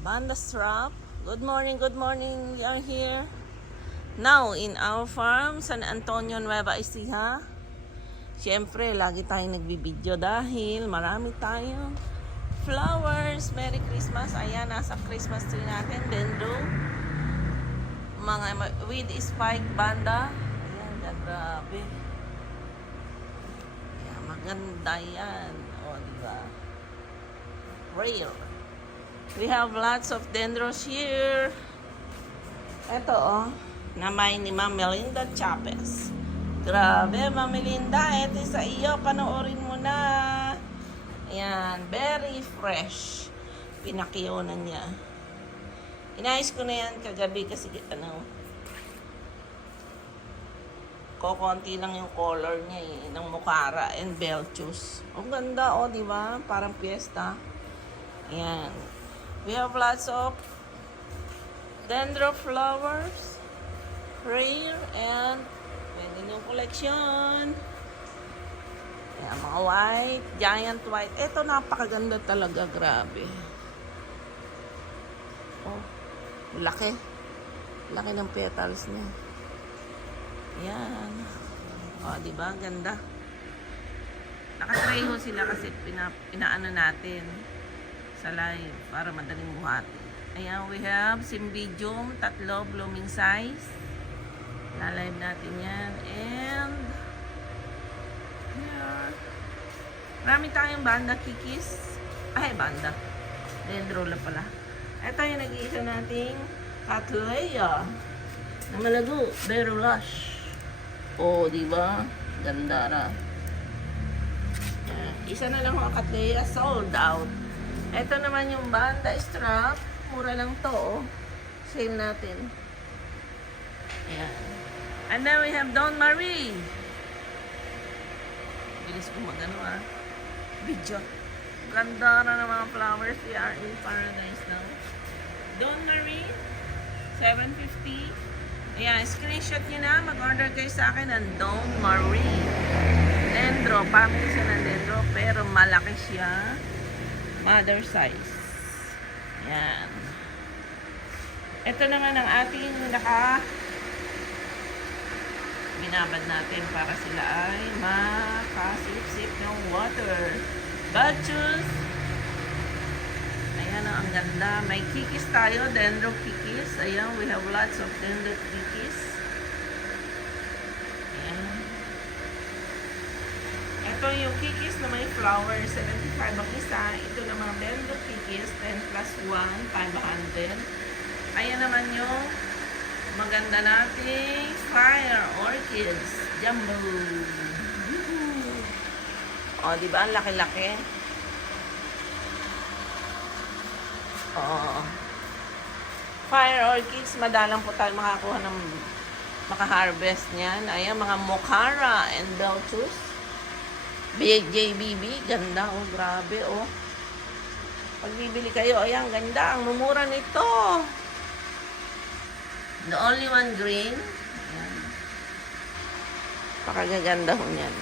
Banda Strap. Good morning, good morning. We are here now in our farm, San Antonio, Nueva Ecija. Siyempre, lagi tayong nagbibideo dahil marami tayong flowers. Merry Christmas. Ayan, nasa Christmas tree natin. Dendro. Mga with spike banda. Ayan, grabe. Ayan, maganda yan. O, diba? Rare. We have lots of dendros here. Ito, oh. Namay ni Ma'am Melinda Chavez. Grabe, Ma'am Melinda. Ito sa iyo. Panoorin mo na. Ayan. Very fresh. Pinakiyonan niya. Inayos ko na yan kagabi kasi kokonti lang yung color niya ng Mukara and Belchus. Ang ganda, oh, di ba? Parang piyesta. Ayan. We have lots of dendro flowers, rare, and pwede yung collection. Ayan, mga white, giant white. Ito napakaganda talaga, grabe. Oh, laki. Laki ng petals niya. Ayan. Oh, di ba? Ganda. Nakatry ho sila kasi pinaano natin sa live para madaling buhatin. Ayan, we have Cymbidium, tatlo, blooming size. La-live natin yan. And here, marami tayong banda kikis. Ay, banda. Dendro lang pala. Ito yung nag-iisa nating Cattleya na malago, very lush. Oh, di ba? Ganda na. Isa na lang ang Cattleya, sold out. Ito naman yung banda strap. Mura lang to, oh. Sale natin. Ayan. And then we have Dawn Marie. Bilis ko magano, ah. Video. Ganda na ng mga flowers. We are in paradise now. Dawn Marie. 750. Ayan. Screenshot nyo na. Mag-order kayo sa akin ng Dawn Marie. Dendro. Family siya ng dendro. Pero malaki siya. Mother size. Yan. Ito naman ang ating binabad natin para sila ay makasip-sip ng water. Belchus. Ayan, ang ganda. May kikis tayo. Dendro kikis. Ayan, we have lots of dendro kikis. Ito yung kikis na may flower, 75 ang isa. Ito naman dendro kikis, 10 plus 1, 500. Ayan naman yung maganda nating fire orchids, jumbo. O, diba? Ang laki-laki. O. Fire orchids, madalang po tayo makakuha ng maka-harvest niyan. Ayan, mga Mukara and Belchus. JBB, ganda, oh, grabe, oh. Pag bibili kayo, ayan, ganda, ang mumura nito. The only one green. Ayan. Pakagaganda ho niyan.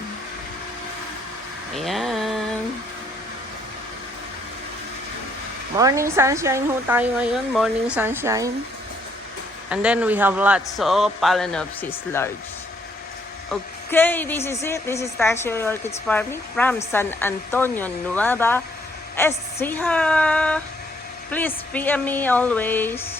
Ayan. Morning sunshine ho tayo ngayon, morning sunshine. And then we have lots of Phalaenopsis large. Okay, this is it. This is Tasio Orchids Farming from San Antonio, Nueva Ecija. Please PM me always.